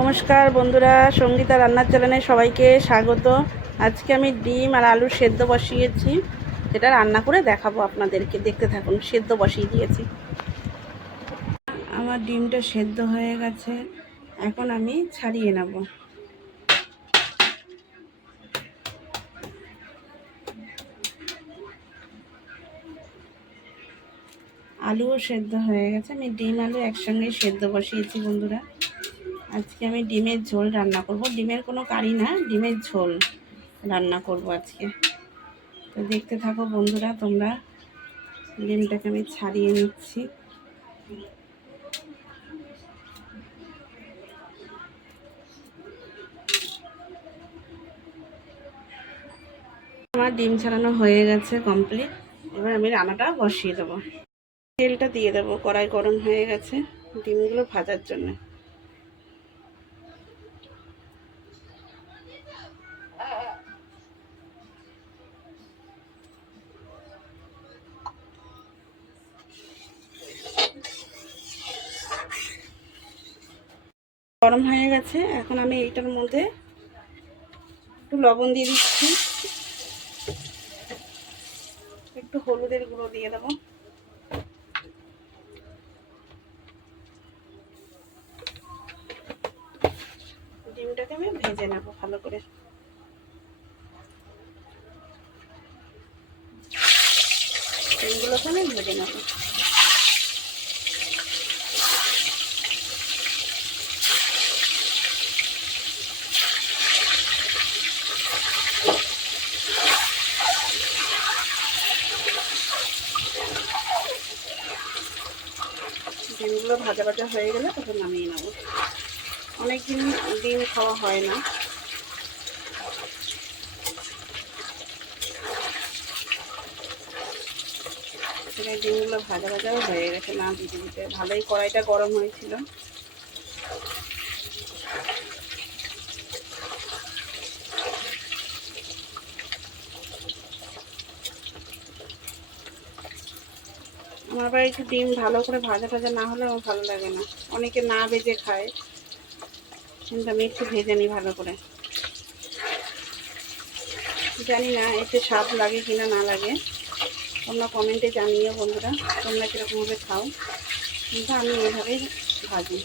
নমস্কার বন্ধুরা, সঙ্গীতা রান্নার চ্যানেলে সবাইকে স্বাগত। আজকে আমি ডিম আর আলু সেদ্ধ বসিয়েছি, সেটা রান্না করে দেখাবো আপনাদেরকে। দেখতে থাকুন। সেদ্ধ বসিয়ে দিয়েছি। আমার ডিমটা সেদ্ধ হয়ে গেছে, এখন আমি ছাড়িয়ে নেব। আলুও সেদ্ধ হয়ে গেছে, আমি ডিম আলু একসঙ্গে সেদ্ধ বসিয়েছি বন্ধুরা। আজকে আমি ডিমের ঝোল রান্না করব। ডিমের কোনো কারি না, ডিমের ঝোল রান্না করব আজকে। তো দেখতে থাকো বন্ধুরা তোমরা। ডিমটাকে আমি ছাড়িয়ে নিচ্ছি। আমার ডিম ছাড়ানো হয়ে গেছে কমপ্লিট। এবার আমি রান্নাটা বসিয়ে দেবো। তেলটা দিয়ে দেবো, কড়াই গরম হয়ে গেছে ডিমগুলো ভাজার জন্য। গরম হয়ে গেছে, এখন আমি এইটার মধ্যে একটু লবণ দিয়ে দিচ্ছি, একটু হলুদের গুঁড়ো দিয়ে দেবো। ডিমটাকে আমি ভেজে নেব ভালো করে। ডিমগুলোকে আমি ভেজে নেব। ডিমগুলো ভাজা ভাজা হয়ে গেলে তখন নামিয়ে নেব। অনেকদিন ডিম খাওয়া হয় না। সেখানে ডিমগুলো ভাজা ভাজাও হয়ে গেছে না দিতে দিতে। ভালোই কড়াইটা গরম হয়েছিল। আমার বাড়িতে ডিম ভালো করে ভাজা ভাজা না হলে আমার ভালো লাগে না। অনেকে না ভেজে খায়, কিন্তু আমি একটু ভেজে নিই ভালো করে। জানি না এতে স্বাদ লাগে কিনা না লাগে, তোমরা কমেন্টে জানিও বন্ধুরা তোমরা কীরকমভাবে খাও, কিন্তু আমি এইভাবেই ভাজি।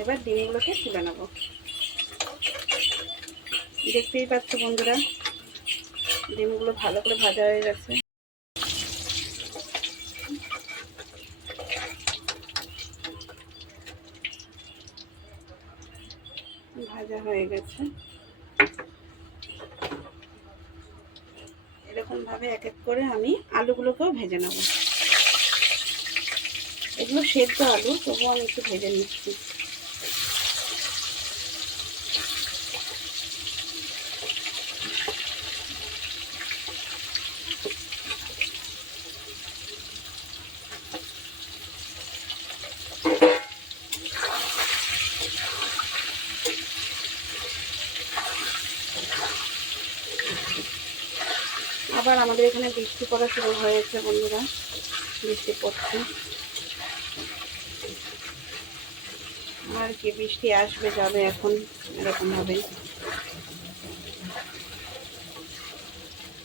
এবার ডিমগুলোকে তুলে নেব। দেখতেই পাচ্ছ বন্ধুরা, ডিমগুলো ভালো করে ভাজা হয়ে গেছে। ভাজা হয়ে গেছে। এরকমভাবে এক এক করে আমি আলুগুলোকেও ভেজে নেব। এগুলো সেদ্ধ আলু, তবুও আমি একটু ভেজে নিচ্ছি। আবার আমাদের এখানে বৃষ্টি পড়া শুরু হয়েছে বন্ধুরা, বৃষ্টি পড়ছে। আর কি, বৃষ্টি আসবে যাবে এখন এরকমভাবে।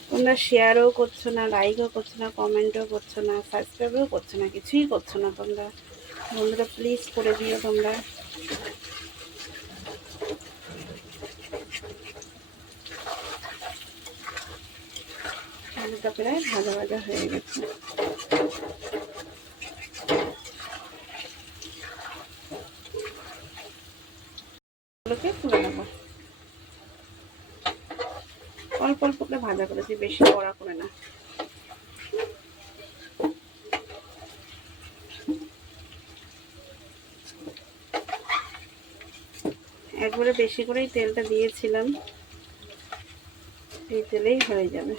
তোমরা শেয়ারও করছো না, লাইকও করছো না, কমেন্টও করছো না, সাবস্ক্রাইবও করছো না, কিছুই করছো না তোমরা। বন্ধুরা প্লিজ করে দিও তোমরা। আলুটা প্রায় ভাজা ভাজা হয়ে গেছে। আলুকে তুলে নেবো। অল্প অল্প করে ভাজা করেছি, বেশি কড়া করে না। একবারে বেশি করেই তেলটা দিয়েছিলাম, এই তেলেই হয়ে যাবে।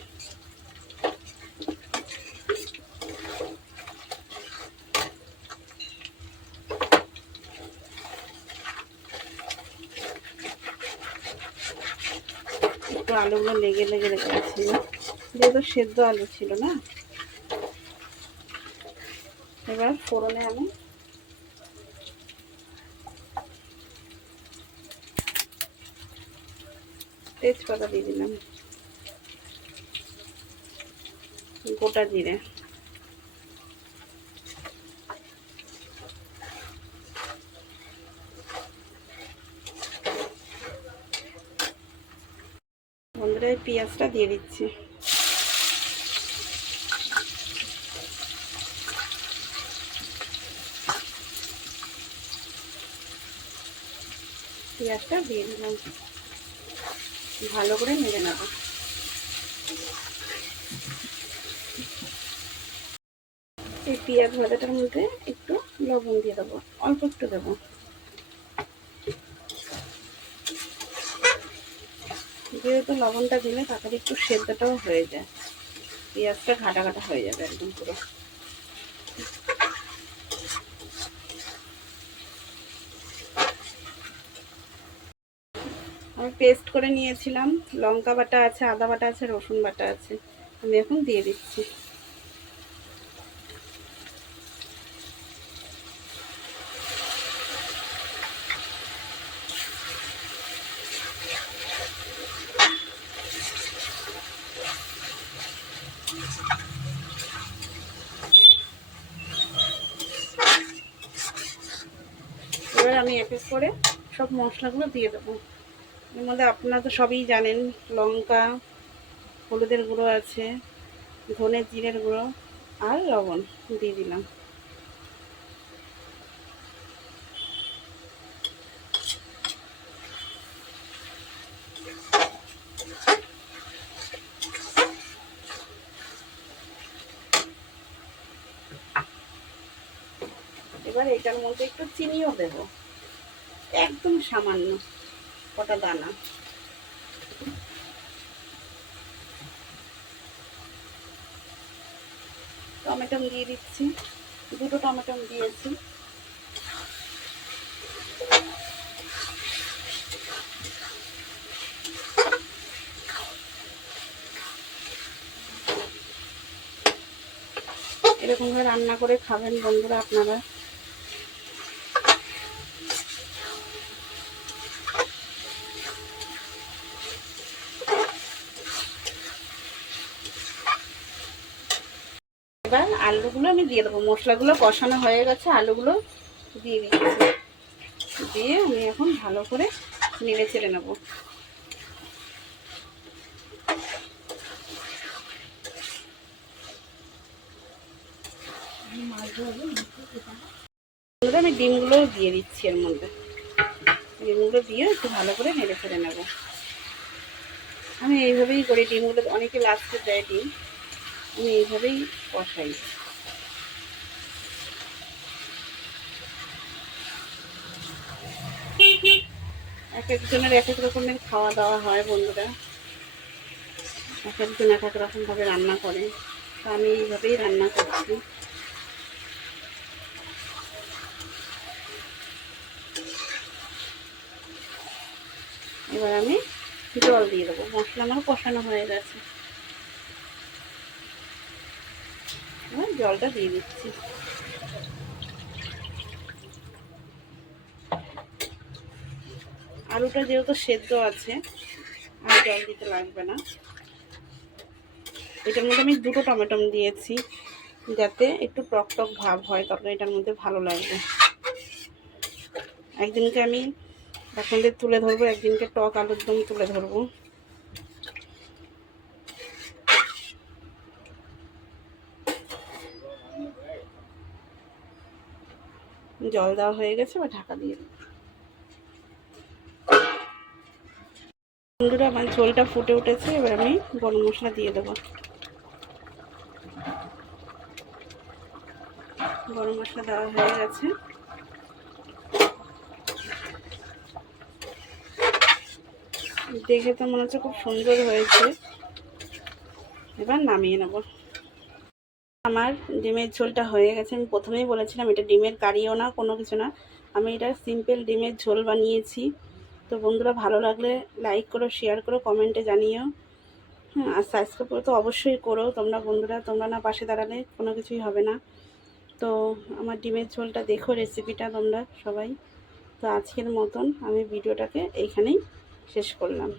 একটু আলুগুলো লেগে লেগে ছিল, যেহেতু সেদ্ধ আলু ছিল না। এবার ফোড়নে আমি তেজপাতা দিয়ে দিলাম, গোটা জিরে, বন্ধুরা এই পেঁয়াজটা দিয়ে দিচ্ছি। পেঁয়াজটা দিয়ে দিলাম, ভালো করে নেড়ে নেব। এই পেঁয়াজ ভাজাটার মধ্যে একটু লবণ দিয়ে দেবো, অল্প একটু দেবো, যেহেতু লবণটা দিলে তাড়াতাড়ি একটু সেদ্ধটাও হয়ে যায়, পেঁয়াজটা ঘাটা ঘাটা হয়ে যাবে একদম পুরো। আমি পেস্ট করে নিয়েছিলাম, লঙ্কা বাটা আছে, আদা বাটা আছে, রসুন বাটা আছে, আমি এখন দিয়ে দিচ্ছি। এবার আমি এক এক করে সব মশলাগুলো দিয়ে দেবো। এর মধ্যে আপনারা তো সবই জানেন, লঙ্কা, হলুদের গুঁড়ো আছে, ধনে জিরের গুঁড়ো আর লবণ দিয়ে দিলাম। এবার এটার মধ্যে একটু চিনিও দেব, একদম সামান্য কটা দানা। টমেটো দিয়ে দিচ্ছি, দুটো টমেটো দিয়েছি। এরকমভাবে রান্না করে খাবেন বন্ধুরা আপনারা। এবার আলুগুলো আমি দিয়ে দেবো, মশলাগুলো কষানো হয়ে গেছে, আলুগুলো দিয়ে দিচ্ছি, দিয়ে আমি এখন ভালো করে নেড়ে চেড়ে নেবো। আমি ডিমগুলোও দিয়ে দিচ্ছি এর মধ্যে, ডিমগুলো দিয়ে একটু ভালো করে নেড়ে ফেড়ে নেবো। আমি এইভাবেই করি, ডিমগুলো অনেকে লাস্টে দেয় ডিম, আমি এইভাবেই কষাই। এক একজনের এক এক রকমের খাওয়া দাওয়া হয় বন্ধুরা, এক একজন এক এক রকমভাবে রান্না করে, তো আমি এইভাবেই রান্না করছি। এবার আমি জল দিয়ে দেবো, মশলা আমার কষানো হয়ে গেছে, এবার জলটা দিয়ে দিচ্ছি। আলুটা যেহেতু সেদ্ধ আছে আর জল দিতে লাগবে না। এটার মধ্যে আমি দুটো টমেটো দিয়েছি, যাতে একটু টক টক ভাব হয়, তবে এটার মধ্যে ভালো লাগবে। একদিনকে আমি আপনাদের তুলে ধরবো, একদিনকে টক আলুর দম তুলে ধরবো। জল দেওয়া হয়ে গেছে, বা ঢাকা দিয়ে দেবো। বন্ধুরা আমার ঝোলটা ফুটে উঠেছে, এবার আমি গরম মশলা দিয়ে দেবো। গরম মশলা দেওয়া হয়ে গেছে, দেখে তো মনে হচ্ছে খুব সুন্দর হয়েছে। এবার নামিয়ে নেব। আমার ডিমের ঝোলটা হয়ে গেছে। আমি প্রথমেই বলেছিলাম এটা ডিমের কারিও না, কোনো কিছু না, আমি এটা সিম্পল ডিমের ঝোল বানিয়েছি। তো বন্ধুরা ভালো লাগলে লাইক করো, শেয়ার করো, কমেন্টে জানিও। হ্যাঁ, আর সাবস্ক্রাইব তো অবশ্যই করো তোমরা বন্ধুরা, তোমরা না পাশে দাঁড়ালে কোনো কিছুই হবে না। তো আমার ডিমের ঝোলটা দেখো, রেসিপিটা তোমরা সবাই। তো আজকের মতন আমি ভিডিওটাকে এইখানেই শেষ করলাম।